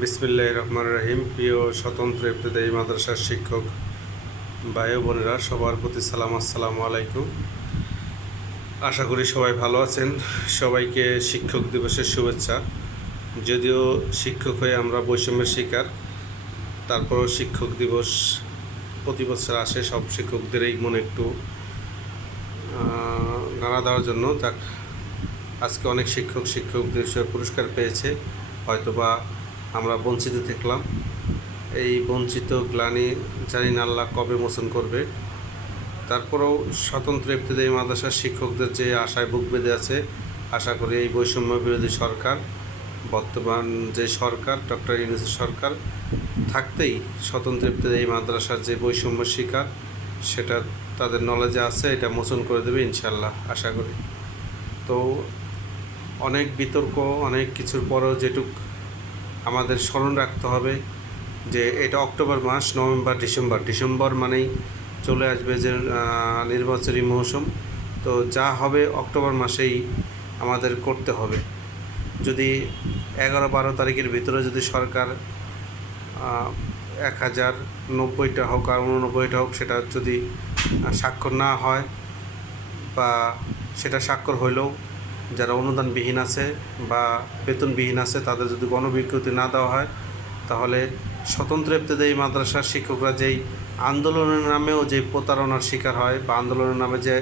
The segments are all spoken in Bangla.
বিসমিল্লাহ রহমান রহিম। প্রিয় স্বতন্ত্র ইবতদায়ী মাদ্রাসার শিক্ষক ভাই বোনেরা, সবার প্রতি সালাম, আসসালামু আলাইকুম। আশা করি সবাই ভালো আছেন। সবাইকে শিক্ষক দিবসের শুভেচ্ছা। যদিও শিক্ষক হয়ে আমরা বৈষম্যের শিকার, তারপরও শিক্ষক দিবস প্রতি বছর আসে সব শিক্ষকদেরই মনে একটু নাড়া দেওয়ার জন্য। যাক, আজকে অনেক শিক্ষক শিক্ষক দিবসের পুরস্কার পেয়েছে। হয়তোবা আমরা বঞ্চিত থাকলাম। এই বঞ্চিত গ্লানি জানি না আল্লাহ কবে মোচন করবে। তারপরেও স্বতন্ত্র ইবতদায়ী মাদ্রাসার শিক্ষকদের যে আশায় বুক বেঁধে আছে, আশা করি এই বৈষম্য বিরোধী সরকার, বর্তমান যে সরকার, ডক্টর ইউনুসের সরকার, থাকতেই স্বতন্ত্র ইবতদায়ী মাদ্রাসার যে বৈষম্য শিকার, সেটা তাদের নলেজে আছে, এটা মোচন করে দেবে ইনশাল্লাহ আশা করি। তো অনেক বিতর্ক, অনেক কিছুর পরেও যেটুক আমাদের স্মরণ রাখতে হবে যে এটা অক্টোবর মাস, নভেম্বর, ডিসেম্বর। ডিসেম্বর মানেই চলে আসবে যে নির্বাচনী মৌসুম। তো যা হবে অক্টোবর মাসেই আমাদের করতে হবে। যদি এগারো বারো তারিখের ভিতরে যদি সরকার এক হাজার নব্বইটা হোক আর উননব্বইটা হোক সেটা যদি স্বাক্ষর না হয় বা সেটা স্বাক্ষর হইলেও যারা অনুদানবিহীন আছে বা বেতনবিহীন আছে, তাদের যদি গণবিজ্ঞপ্তি না দেওয়া হয়, তাহলে স্বতন্ত্র ইবতদায়ী মাদ্রাসার শিক্ষকরা যেই আন্দোলনের নামেও যে প্রতারণার শিকার হয় বা আন্দোলনের নামে যে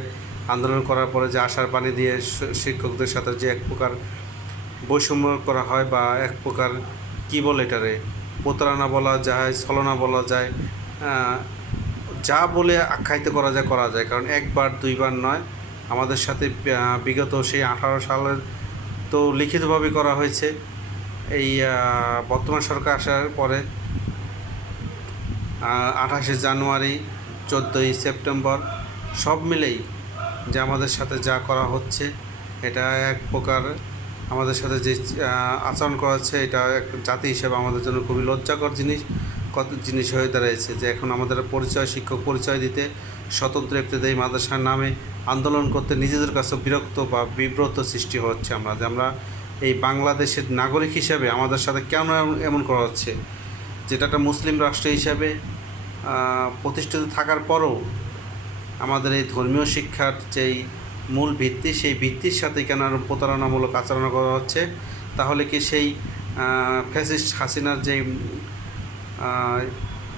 আন্দোলন করার পরে যে আশার পানি দিয়ে শিক্ষকদের সাথে যে এক প্রকার বৈষম্য করা হয় বা এক প্রকার কী বলে এটারে? প্রতারণা বলা যায়, ছলনা বলা যায় যা বলে আখ্যায়িত করা যায় করা যায়। কারণ একবার, দুইবার নয় আমাদের সাথে বিগত সেই আঠারো সালের তো লিখিতভাবে করা হয়েছে। এই বর্তমান সরকার আসার পরে আঠাশে জানুয়ারি, চোদ্দোই সেপ্টেম্বর, সব মিলেই যে আমাদের সাথে যা করা হচ্ছে, এটা এক প্রকার আমাদের সাথে যে আচরণ করা হচ্ছে, এটা এক জাতি হিসেবে আমাদের জন্য খুবই লজ্জাকর জিনিস। কত জিনিস হয়ে দাঁড়িয়েছে যে এখন আমাদের পরিচয় শিক্ষক পরিচয় দিতে স্বতন্ত্র ইবতদায়ী মাদ্রাসার নামে আন্দোলন করতে নিজেদের কাছে বিরক্ত বা বিব্রত সৃষ্টি হচ্ছে আমরা, যে আমরা এই বাংলাদেশের নাগরিক হিসাবে আমাদের সাথে কেন এমন- করা হচ্ছে? যেটা একটা মুসলিম রাষ্ট্র হিসাবে প্রতিষ্ঠিত থাকার পরও আমাদের এই ধর্মীয় শিক্ষার যেই মূল ভিত্তি, সেই ভিত্তির সাথে কেন প্রতারণামূলক আচরণ করা হচ্ছে? তাহলে কি সেই ফ্যাসিস্ট হাসিনার যে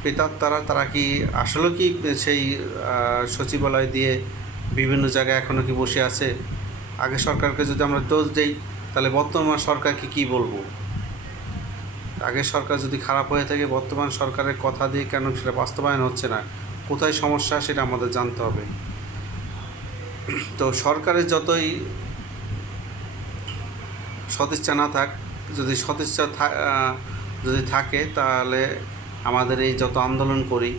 পিতার তারা তারা কি আসলে কি সেই সচিবালয় দিয়ে বিভিন্ন জায়গায় এখনও কি বসে আছে? আগে সরকারকে যদি আমরা দোষ দেই, তাহলে বর্তমান সরকারকে কি বলব? আগের সরকার যদি খারাপ হয়ে থাকে, বর্তমান সরকারের কথা দিয়ে কেন সেটা বাস্তবায়ন হচ্ছে না? কোথায় সমস্যা সেটা আমাদের জানতে হবে। তো সরকারের যতই সদিচ্ছা না থাক, যদি সদিচ্ছা যদি থাকে তাহলে আমাদের এই যত আন্দোলন করি,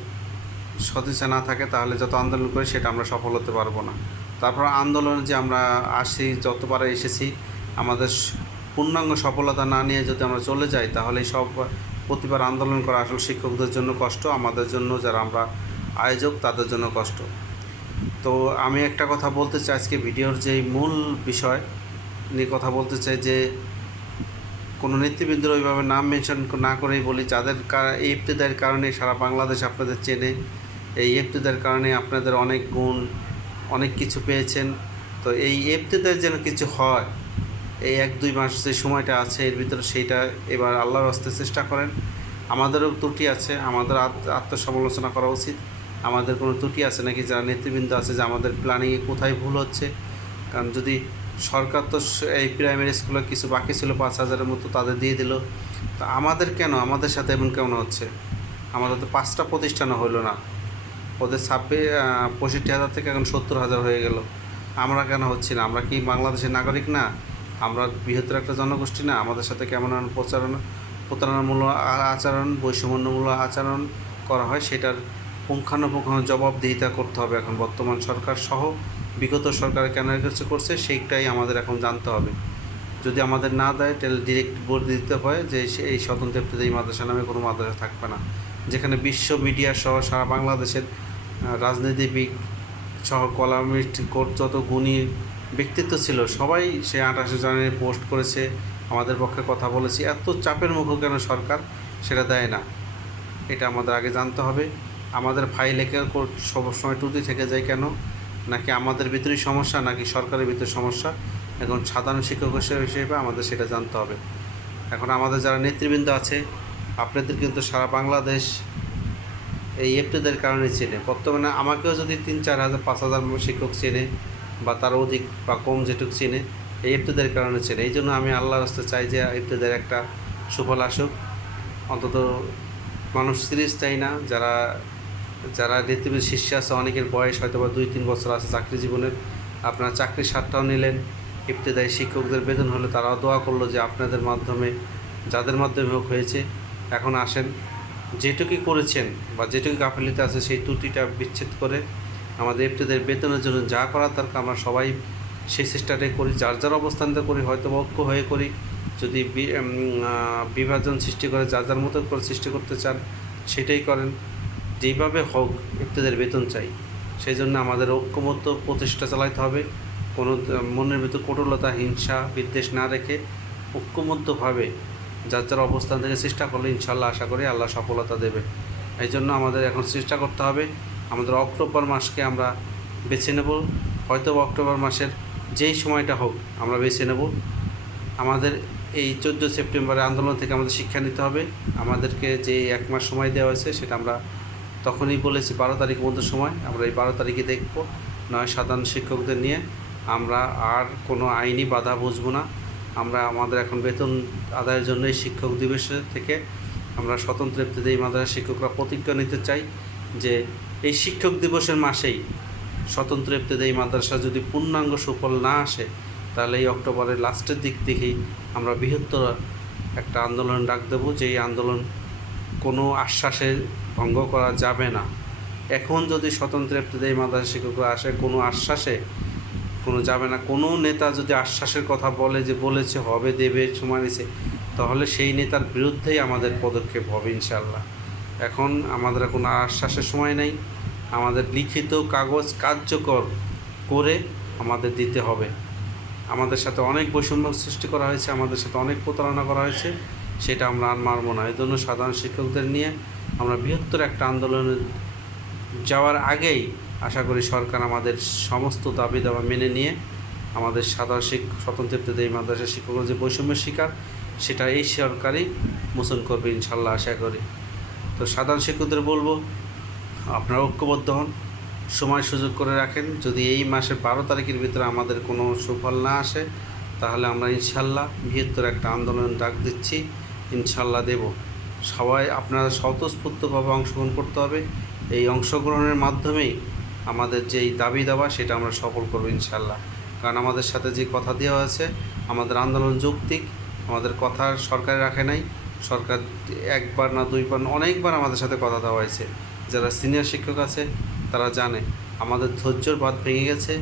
সদিচ্ছা না থাকে তাহলে যত আন্দোলন করি সেটা আমরা সফল হতে পারব না। তারপর আন্দোলনে যে আমরা আসি যতবার এসেছি, আমাদের পূর্ণাঙ্গ সফলতা না নিয়ে যদি আমরা চলে যাই, তাহলে সব প্রতিবার আন্দোলন করা আসলে শিক্ষকদের জন্য কষ্ট, আমাদের জন্য যারা আমরা আয়োজক তাদের জন্য কষ্ট। তো আমি একটা কথা বলতে চাই আজকে ভিডিওর যে মূল বিষয় নিয়ে কথা বলতে চাই যে কোনো নেতৃবৃন্দের ওইভাবে নাম মেনশন না করেই বলি, যাদের এই ইফতেদারের কারণে সারা বাংলাদেশ আপনাদের চেনে। এই ইফতেদার কারণে আপনাদের অনেক গুণ, অনেক কিছু পেয়েছেন। তো এই ইফতেদার যেন কিছু হয়, এই এক দুই মাস যে সময়টা আছে, এর ভিতরে সেইটা এবার আল্লাহর হস্তে চেষ্টা করেন। আমাদেরও ত্রুটি আছে, আমাদের আত্ম- আত্মসমালোচনা করা উচিত। আমাদের কোনো ত্রুটি আছে নাকি, যারা নেতৃবৃন্দ আছে, যে আমাদের প্ল্যানিংয়ে কোথায় ভুল হচ্ছে? কারণ যদি সরকার তো এই প্রাইমারি স্কুলে কিছু বাকি ছিল, পাঁচ হাজারের মতো তাদের দিয়ে দিল। তা আমাদের কেন? আমাদের সাথে এমন কেমন হচ্ছে? আমাদের তো পাঁচটা প্রতিষ্ঠানও হলো না। ওদের ছাব্বিশ পঁয়ষট্টি হাজার থেকে এখন সত্তর হাজার হয়ে গেল। আমরা কেন হচ্ছি না? আমরা কি বাংলাদেশের নাগরিক না? আমরা বৃহত্তর একটা জনগোষ্ঠী না? আমাদের সাথে কেমন প্রচারণা, প্রতারণামূলক আচরণ, বৈষম্যমূলক আচরণ করা হয়, সেটার পুঙ্খানুপুঙ্খ জবাবদিহিতা করতে হবে এখন বর্তমান সরকার সহ বিগত সরকার কেন কিছু করছে, সেইটাই আমাদের এখন জানতে হবে। যদি আমাদের না দেয়, তাহলে ডিরেক্ট বোর্ড দিতে হয় যে এই স্বতন্ত্র ইবতদায়ী মাদ্রাসা নামে কোনো মাদ্রাসা থাকবে না। যেখানে বিশ্ব মিডিয়া সহ সারা বাংলাদেশের রাজনীতিবিদ সহ কলামিস্ট কোর্ট যত গুণী ব্যক্তিত্ব ছিল, সবাই সে আঠাশে জানুয়ারি পোস্ট করেছে, আমাদের পক্ষে কথা বলেছি। এত চাপের মুখে কেন সরকার সেটা দেয় না? এটা আমাদের আগে জানতে হবে। আমাদের ফাইলে কেউ কো- সবসময় টুটি থেকে যায় কেন? নাকি আমাদের ভিতরেই সমস্যা, নাকি সরকারের ভিতরে সমস্যা? এখন সাধারণ শিক্ষক হিসেবে আমাদের সেটা জানতে হবে। এখন আমাদের যারা নেতৃবৃন্দ আছে, আপনাদের কিন্তু সারা বাংলাদেশ এই এফটিদের কারণে চেনে। বর্তমানে আমাকেও যদি তিন চার হাজার, পাঁচ হাজার শিক্ষক চেনে বা তার অধিক বা কম যেটুক চেনে, এই এফটিদের কারণে চেনে। এই জন্য আমি আল্লাহ রাস্তায় চাই যে এফটিদের একটা সুফল আসুক। অন্তত মানুষ সিরিজ চাই না, যারা যারা নেতৃবৃন্দ শীর্ষে আছে, অনেকের বয়স হয়তো বা দুই, তিন বছর আছে চাকরি জীবনের আপনারা চাকরির স্বাদটাও নিলেন ইবতেদায়ী শিক্ষকদের বেতন হলে তারাও দোয়া করল যে আপনাদের মাধ্যমে, যাদের মাধ্যমে হোক হয়েছে, এখন আসেন। যেটুকুই করেছেন বা যেটুকু গাফিলিতে আছে সেই ত্রুটিটা বিচ্ছেদ করে আমাদের ইবতেদের বেতনের জন্য যা করার দরকার আমরা সবাই সেই চেষ্টাটাই করি, যার যার অবস্থানটা করি, হয়তো ঐক্য হয়ে করি। যদি বিভাজন সৃষ্টি করে, যার যার মতো করে সৃষ্টি করতে চান, সেটাই করেন। যেইভাবে হোক ইবতেদের বেতন চাই সেই জন্য আমাদের ঐক্যমত্য প্রচেষ্টা চালাতে হবে। কোনো, মনের ভিতর কঠোরতা, হিংসা, বিদ্বেষ না রেখে ঐক্যমত্যভাবে যার যার অবস্থান থেকে চেষ্টা করলে ইনশাল্লাহ আশা করি আল্লাহ সফলতা দেবে। এই জন্য আমাদের এখন চেষ্টা করতে হবে, আমাদের অক্টোবর মাসকে আমরা বেছে নেব। হয়তো অক্টোবর মাসের যেই সময়টা হোক আমরা বেছে নেব। আমাদের এই চোদ্দ সেপ্টেম্বরের আন্দোলন থেকে আমাদের শিক্ষা নিতে হবে। আমাদেরকে যে এক মাস সময় দেওয়া হয়েছে সেটা আমরা তখনই বলেছি, বারো তারিখ মধ্যে সময়, আমরা এই বারো তারিখে দেখব। নয়, সাধারণ শিক্ষকদের নিয়ে আমরা আর কোনো আইনি বাধা বুঝব না। আমরা আমাদের এখন বেতন আদায়ের জন্য শিক্ষক দিবসের থেকে আমরা স্বতন্ত্র এই মাদ্রাসা শিক্ষকরা প্রতিজ্ঞা নিতে চাই যে এই শিক্ষক দিবসের মাসেই স্বতন্ত্র এই মাদ্রাসা যদি পূর্ণাঙ্গ সুফল না আসে, তাহলে এই অক্টোবরের লাস্টের দিক থেকেই আমরা বৃহত্তর একটা আন্দোলন ডাক দেবো। যে এই আন্দোলন কোনো আশ্বাসে ভঙ্গ করা যাবে না। এখন যদি স্বতন্ত্র এই মাদ্রাসা শিক্ষকরা আসে, কোনো আশ্বাসে কোনো যাবে না। কোনো নেতা যদি আশ্বাসের কথা বলে যে বলেছে, হবে, দেবে, সময় নিছে তাহলে সেই নেতার বিরুদ্ধেই আমাদের পদক্ষেপ হবে ইনশাল্লাহ এখন আমাদের কোনো আশ্বাসের সময় নেই। আমাদের লিখিত কাগজ কার্যকর করে আমাদের দিতে হবে। আমাদের সাথে অনেক বৈষম্য সৃষ্টি করা হয়েছে, আমাদের সাথে অনেক প্রতারণা করা হয়েছে। সেটা আমরা আর মানব না। এই জন্য সাধারণ শিক্ষকদের নিয়ে আমরা বৃহত্তর একটা আন্দোলনে যাওয়ার আগেই আশা করি সরকার আমাদের সমস্ত দাবি দাবা মেনে নিয়ে আমাদের সাধারণ শিক স্বতন্ত্র এই মাদ্রাসা শিক্ষকরা যে বৈষম্যের শিকার, সেটা এই সরকারই মোচন করবে ইনশাল্লাহ আশা করি। তো সাধারণ শিক্ষকদের বলব, আপনারা ঐক্যবদ্ধ হন, সময় সুযোগ করে রাখেন। যদি এই মাসের বারো তারিখের ভিতরে আমাদের কোনো সুফল না আসে, তাহলে আমরা ইনশাল্লাহ বৃহত্তর একটা আন্দোলন ডাক দিচ্ছি। ইনশাল্লাহ দেব। সবাই আপনারা স্বতঃস্ফূর্তভাবে অংশগ্রহণ করতে হবে। এই অংশগ্রহণের মাধ্যমেই আমাদের যেই দাবি দাবা, সেটা আমরা সফল করব ইনশাল্লাহ কারণ আমাদের সাথে যে কথা দেওয়া আছে আমাদের আন্দোলন যৌক্তিক, আমাদের কথা সরকার রাখে নাই। সরকার একবার না দুইবার, অনেকবার আমাদের সাথে কথা দেওয়া হয়েছে। যারা সিনিয়র শিক্ষক আছে, তারা জানে, আমাদের ধৈর্যর বাদ ভেঙে গেছে।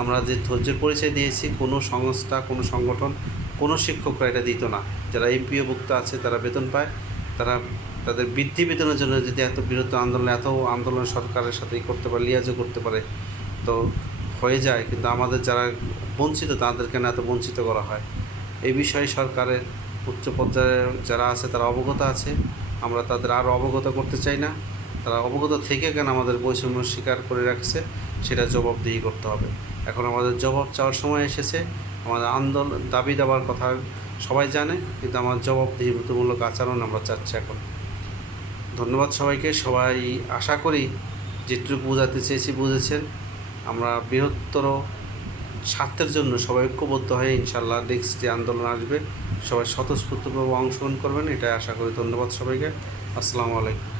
আমরা যে ধৈর্যের পরিচয় দিয়েছি, কোনো সংস্থা, কোনো সংগঠন, কোনো শিক্ষকরা এটা দিত না। যারা এমপিওভুক্ত আছে, তারা বেতন পায়, তারা তাদের বৃদ্ধি বেতনের জন্য যদি এত বিরত আন্দোলন, এত আন্দোলন সরকারের সাথে করতে পারে, লিয়াজও করতে পারে, তো হয়ে যায়। কিন্তু আমাদের যারা বঞ্চিত, তাদেরকে না এত বঞ্চিত করা হয়। এই বিষয়ে সরকারের উচ্চ পর্যায়ে যারা আছে, তারা অবগত আছে। আমরা তাদের আরও অবগত করতে চাই না। তারা অবগত থেকে কেন আমাদের বৈষম্য স্বীকার করে রাখছে, সেটা জবাবদিহি করতে হবে। এখন আমাদের জবাব চাওয়ার সময় এসেছে। আমাদের আন্দোলন দাবি দেওয়ার কথা সবাই জানে, কিন্তু আমার জবাব জবাবদিহিমূলক আচরণ আমরা চাচ্ছি এখন। ধন্যবাদ সবাইকে। সবাই আশা করি যেটুকু বোঝাতে চেয়েছি বুঝেছেন। আমরা বৃহত্তর স্বার্থের জন্য সবাই ঐক্যবদ্ধ হয়ে ইনশাল্লাহ নেক্সট যে আন্দোলন আসবে, সবাই স্বতঃস্ফূর্তভাবে অংশগ্রহণ করবেন, এটাই আশা করি। ধন্যবাদ সবাইকে। আসসালামু আলাইকুম।